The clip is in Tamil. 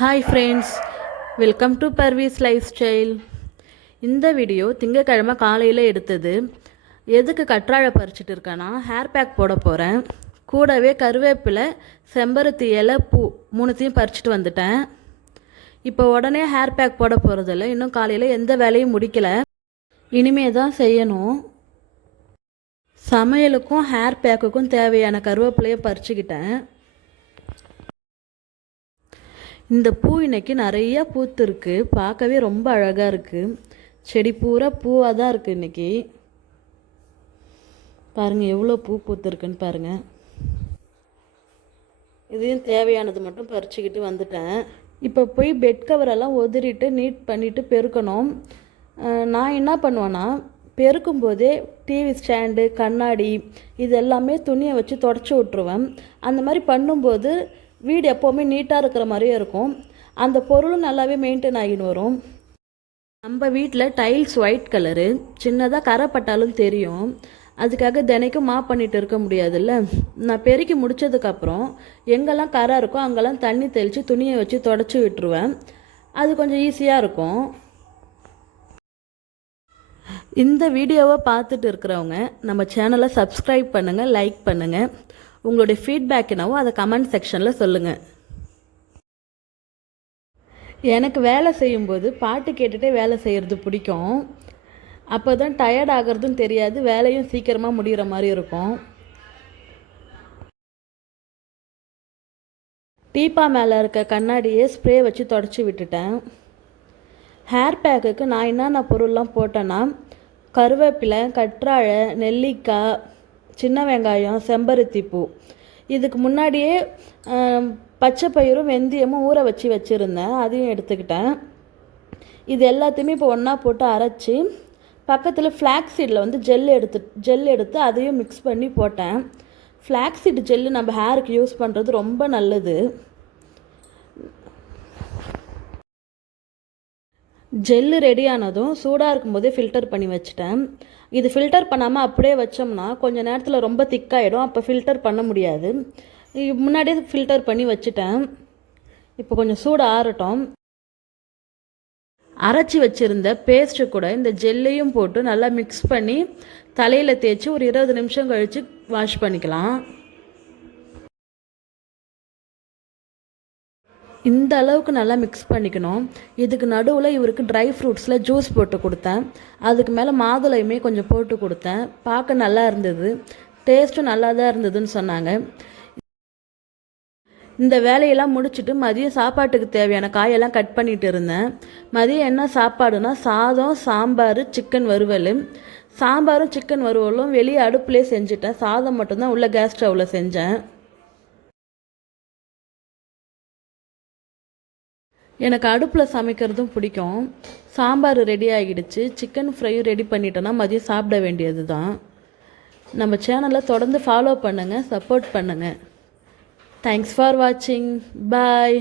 Hi friends, welcome to Parvez life style. இந்த வீடியோ திங்கக்கிழமை காலையில் எடுத்தது. எதுக்கு கற்றாழை பறிச்சிட்டு இருக்கேன்னா, ஹேர் பேக் போட போகிறேன். கூடவே கருவேப்பிலை, செம்பருத்தி இலை, பூ மூணுத்தையும் பறிச்சிட்டு வந்துட்டேன். இப்போ உடனே ஹேர் பேக் போட போகிறதில்ல. இன்னும் காலையில் எந்த வேலையும் முடிக்கலை, இனிமே தான் செய்யணும். சமையலுக்கும் ஹேர் பேக்குக்கும் தேவையான கருவேப்பிலையை பறிச்சுக்கிட்டேன். இந்த பூ இன்னைக்கு நிறையா பூத்துருக்கு, பார்க்கவே ரொம்ப அழகாக இருக்குது. செடி பூரா பூவாக தான் இருக்குது இன்றைக்கி. பாருங்கள் எவ்வளோ பூ பூத்துருக்குன்னு பாருங்கள். இதையும் தேவையானது மட்டும் பறிச்சுக்கிட்டு வந்துட்டேன். இப்போ போய் பெட் கவரெல்லாம் உதறிட்டு நீட் பண்ணிவிட்டு பெருக்கணும். நான் என்ன பண்ணுவேன்னா, பெருக்கும்போதே டிவி ஸ்டாண்டு, கண்ணாடி இது எல்லாமே துணியை வச்சு தொடச்சி விட்ருவேன். அந்த மாதிரி பண்ணும்போது வீடு எப்போவுமே நீட்டாக இருக்கிற மாதிரியே இருக்கும். அந்த பொருளும் நல்லாவே மெயின்டைன் ஆகின்னு வரும். நம்ம வீட்டில் டைல்ஸ் ஒயிட் கலரு, சின்னதாக கரை பட்டாலும் தெரியும். அதுக்காக தினைக்கும் மாப் பண்ணிட்டு இருக்க முடியாதுல்ல. நான் பெருக்கி முடித்ததுக்கப்புறம் எங்கெல்லாம் கரை இருக்கோ அங்கெல்லாம் தண்ணி தெளித்து துணியை வச்சு தொடச்சி விட்டுருவேன். அது கொஞ்சம் ஈஸியாக இருக்கும். இந்த வீடியோவை பார்த்துட்டு இருக்கிறவங்க நம்ம சேனலை சப்ஸ்கிரைப் பண்ணுங்கள், லைக் பண்ணுங்கள். உங்களுடைய ஃபீட்பேக் என்னவோ அதை கமெண்ட் செக்ஷனில் சொல்லுங்கள். எனக்கு வேலை செய்யும்போது பாட்டு கேட்டுகிட்டே வேலை செய்கிறது பிடிக்கும். அப்போ தான் டயர்ட் ஆகிறதும் தெரியாது, வேலையும் சீக்கிரமாக முடிகிற மாதிரி இருக்கும். டீப்பா மேலே இருக்க கண்ணாடியே ஸ்ப்ரே வச்சு தொடச்சி விட்டுட்டேன். ஹேர் பேக்குக்கு நான் என்னென்ன பொருள்லாம் போட்டேன்னா, கருவேப்பிலை, கற்றாழை, நெல்லிக்காய், சின்ன வெங்காயம், செம்பருத்தி பூ. இதுக்கு முன்னாடியே பச்சை பயிரும் வெந்தயமும் ஊற வச்சுருந்தேன், அதையும் எடுத்துக்கிட்டேன். இது எல்லாத்தையுமே இப்போ ஒன்றா போட்டு அரைச்சி பக்கத்தில் ஃப்ளாக்ஸ் சீடில் ஜெல் எடுத்து அதையும் மிக்ஸ் பண்ணி போட்டேன். ஃப்ளாக்ஸ் சீடு ஜெல்லு நம்ம ஹேருக்கு யூஸ் பண்ணுறது ரொம்ப நல்லது. ஜெல்லு ரெடி ஆனதும் சூடாக இருக்கும்போதே ஃபில்டர் பண்ணி வச்சுட்டேன். இது ஃபில்டர் பண்ணாமல் அப்படியே வச்சோம்னா கொஞ்சம் நேரத்தில் ரொம்ப திக்காயிடும், அப்போ ஃபில்டர் பண்ண முடியாது. முன்னாடியே ஃபில்டர் பண்ணி வச்சுட்டேன். இப்போ கொஞ்சம் சூடு ஆறட்டும். அரைச்சி வச்சுருந்த பேஸ்ட்டு கூட இந்த ஜெல்லையும் போட்டு நல்லா மிக்ஸ் பண்ணி தலையில் தேய்ச்சி ஒரு 20 நிமிஷம் கழித்து வாஷ் பண்ணிக்கலாம். இந்த அளவுக்கு நல்லா மிக்ஸ் பண்ணிக்கணும். இதுக்கு நடுவில் இவருக்கு ட்ரை ஃப்ரூட்ஸில் ஜூஸ் போட்டு கொடுத்தேன். அதுக்கு மேலே மாதுளையுமே கொஞ்சம் போட்டு கொடுத்தேன். பார்க்க நல்லா இருந்தது, டேஸ்ட்டும் நல்லா தான் இருந்ததுன்னு சொன்னாங்க. இந்த வேலையெல்லாம் முடிச்சுட்டு மதியம் சாப்பாட்டுக்கு தேவையான காயெல்லாம் கட் பண்ணிகிட்டு இருந்தேன். மதியம் என்ன சாப்பாடுனா, சாதம், சாம்பார், சிக்கன் வறுவல். சாம்பாரும் சிக்கன் வறுவலும் வெளியே அடுப்புலேயே செஞ்சுட்டேன். சாதம் மட்டும்தான் உள்ள கேஸ் ஸ்டவ்வில் செஞ்சேன். எனக்கு அடுப்பில் சமைக்கிறதும் பிடிக்கும். சாம்பார் ரெடி ஆகிடுச்சு, சிக்கன் ஃப்ரையும் ரெடி பண்ணிட்டோன்னா மதியம் சாப்பிட வேண்டியது தான். நம்ம சேனலை தொடர்ந்து ஃபாலோ பண்ணுங்கள், சப்போர்ட் பண்ணுங்கள். தேங்க்ஸ் ஃபார் வாட்சிங். பாய்.